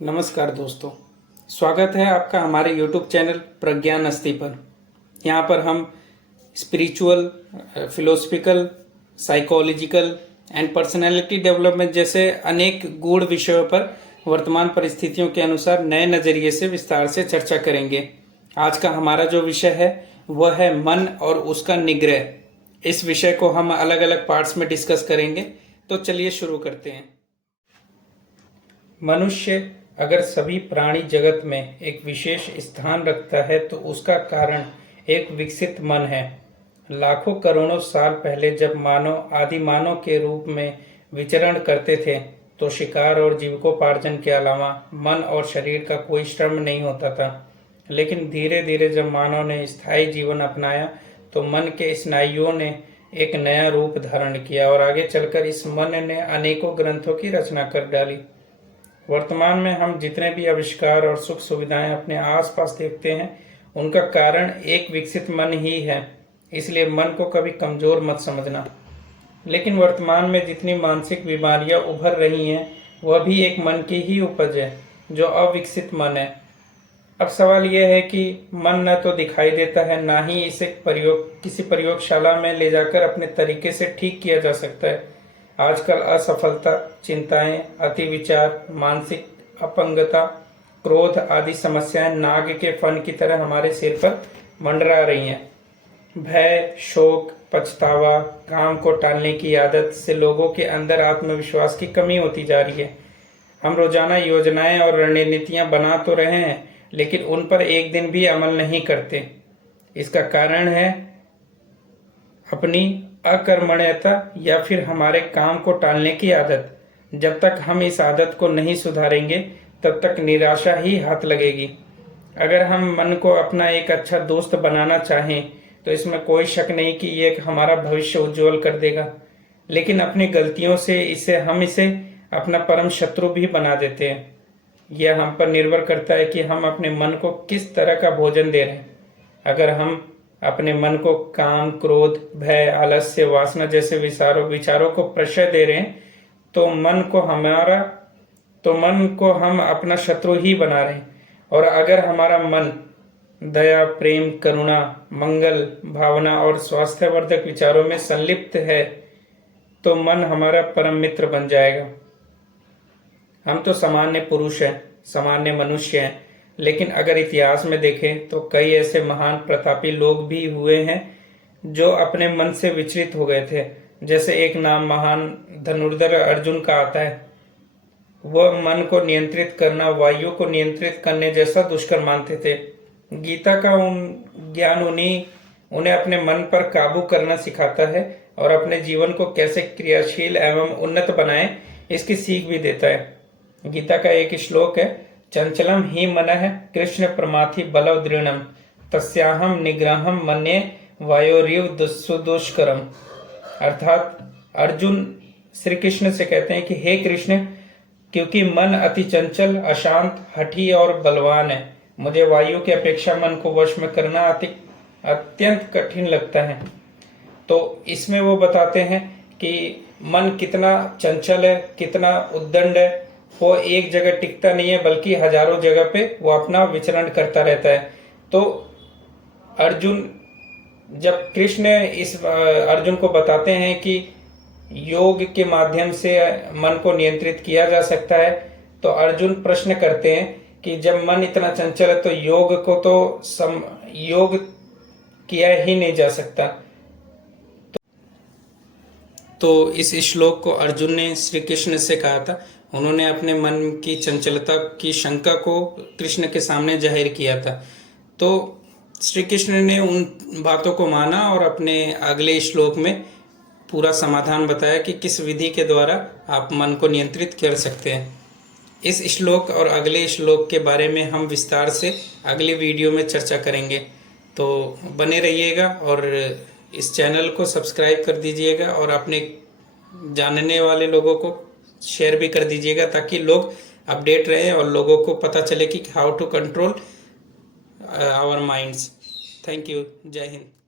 नमस्कार दोस्तों, स्वागत है आपका हमारे YouTube चैनल प्रज्ञान अस्थि पर। यहाँ पर हम spiritual, philosophical, psychological and personality development जैसे अनेक गूढ़ विषयों पर वर्तमान परिस्थितियों के अनुसार नए नज़रिए से विस्तार से चर्चा करेंगे। आज का हमारा जो विषय है वह है मन और उसका निग्रह। इस विषय को हम अलग अलग पार्ट्स में डिस्कस करेंगे, तो चलिए शुरू करते हैं। मनुष्य अगर सभी प्राणी जगत में एक विशेष स्थान रखता है तो उसका कारण एक विकसित मन है। लाखों करोड़ों साल पहले जब मानव आदि मानव के रूप में विचरण करते थे तो शिकार और जीविकोपार्जन के अलावा मन और शरीर का कोई श्रम नहीं होता था। लेकिन धीरे धीरे जब मानव ने स्थायी जीवन अपनाया तो मन के स्नायुओं ने एक नया रूप धारण किया और आगे चलकर इस मन ने अनेकों ग्रंथों की रचना कर डाली। वर्तमान में हम जितने भी आविष्कार और सुख सुविधाएं अपने आसपास देखते हैं उनका कारण एक विकसित मन ही है, इसलिए मन को कभी कमजोर मत समझना। लेकिन वर्तमान में जितनी मानसिक बीमारियां उभर रही हैं वह भी एक मन की ही उपज है जो अविकसित मन है। अब सवाल यह है कि मन न तो दिखाई देता है, ना ही इसे किसी प्रयोगशाला में ले जाकर अपने तरीके से ठीक किया जा सकता है। आजकल असफलता, चिंताएं, अति विचार, मानसिक अपंगता, क्रोध आदि समस्याएं नाग के फन की तरह हमारे सिर पर मंडरा रही हैं। भय, शोक, पछतावा, काम को टालने की आदत से लोगों के अंदर आत्मविश्वास की कमी होती जा रही है। हम रोजाना योजनाएं और रणनीतियां बना तो रहे हैं लेकिन उन पर एक दिन भी अमल नहीं करते। इसका कारण है अपनी अकर्मण्यता या फिर हमारे काम को टालने की आदत। जब तक हम इस आदत को नहीं सुधारेंगे तब तक निराशा ही हाथ लगेगी। अगर हम मन को अपना एक अच्छा दोस्त बनाना चाहें तो इसमें कोई शक नहीं कि ये हमारा भविष्य उज्जवल कर देगा। लेकिन अपनी गलतियों से हम इसे अपना परम शत्रु भी बना देते हैं। यह हम पर निर्भर करता है कि हम अपने मन को किस तरह का भोजन दे रहे हैं। अगर हम अपने मन को काम, क्रोध, भय, आलस्य, वासना जैसे विचारों को प्रश्रय दे रहे हैं तो मन को हम अपना शत्रु ही बना रहे हैं। और अगर हमारा मन दया, प्रेम, करुणा, मंगल भावना और स्वास्थ्यवर्धक विचारों में संलिप्त है तो मन हमारा परम मित्र बन जाएगा। हम तो सामान्य पुरुष हैं, सामान्य मनुष्य हैं, लेकिन अगर इतिहास में देखें तो कई ऐसे महान प्रतापी लोग भी हुए हैं जो अपने मन से विचलित हो गए थे। जैसे एक नाम महान धनुर्धर अर्जुन का आता है। वह मन को नियंत्रित करना वायु को नियंत्रित करने जैसा दुष्कर मानते थे। गीता का ज्ञान उन्हें अपने मन पर काबू करना सिखाता है और अपने जीवन को कैसे क्रियाशील एवं उन्नत बनाएं इसकी सीख भी देता है। गीता का एक श्लोक है, चंचलम ही मनः कृष्ण प्रमाथि बलव दृढ़म तस्याहम निग्रहम मन्ये वायोरिव सुदुष्करम। अर्थात अर्जुन श्री कृष्ण से कहते हैं कि हे कृष्ण, क्योंकि मन अति चंचल, अशांत, हठी और बलवान है, मुझे वायु की अपेक्षा मन को वश में करना अत्यंत कठिन लगता है। तो इसमें वो बताते हैं कि मन कितना चंचल है, कितना उद्दंड है। वो एक जगह टिकता नहीं है बल्कि हजारों जगह पे वो अपना विचरण करता रहता है। तो जब कृष्ण अर्जुन को बताते हैं कि योग के माध्यम से मन को नियंत्रित किया जा सकता है तो अर्जुन प्रश्न करते हैं कि जब मन इतना चंचल है तो योग किया ही नहीं जा सकता। तो इस श्लोक को अर्जुन ने श्री कृष्ण से कहा था। उन्होंने अपने मन की चंचलता की शंका को कृष्ण के सामने जाहिर किया था। तो श्री कृष्ण ने उन बातों को माना और अपने अगले श्लोक में पूरा समाधान बताया कि किस विधि के द्वारा आप मन को नियंत्रित कर सकते हैं। इस श्लोक और अगले श्लोक के बारे में हम विस्तार से अगले वीडियो में चर्चा करेंगे। तो बने रहिएगा और इस चैनल को सब्सक्राइब कर दीजिएगा और अपने जानने वाले लोगों को शेयर भी कर दीजिएगा ताकि लोग अपडेट रहें और लोगों को पता चले कि how to control our minds. Thank you. जय हिंद।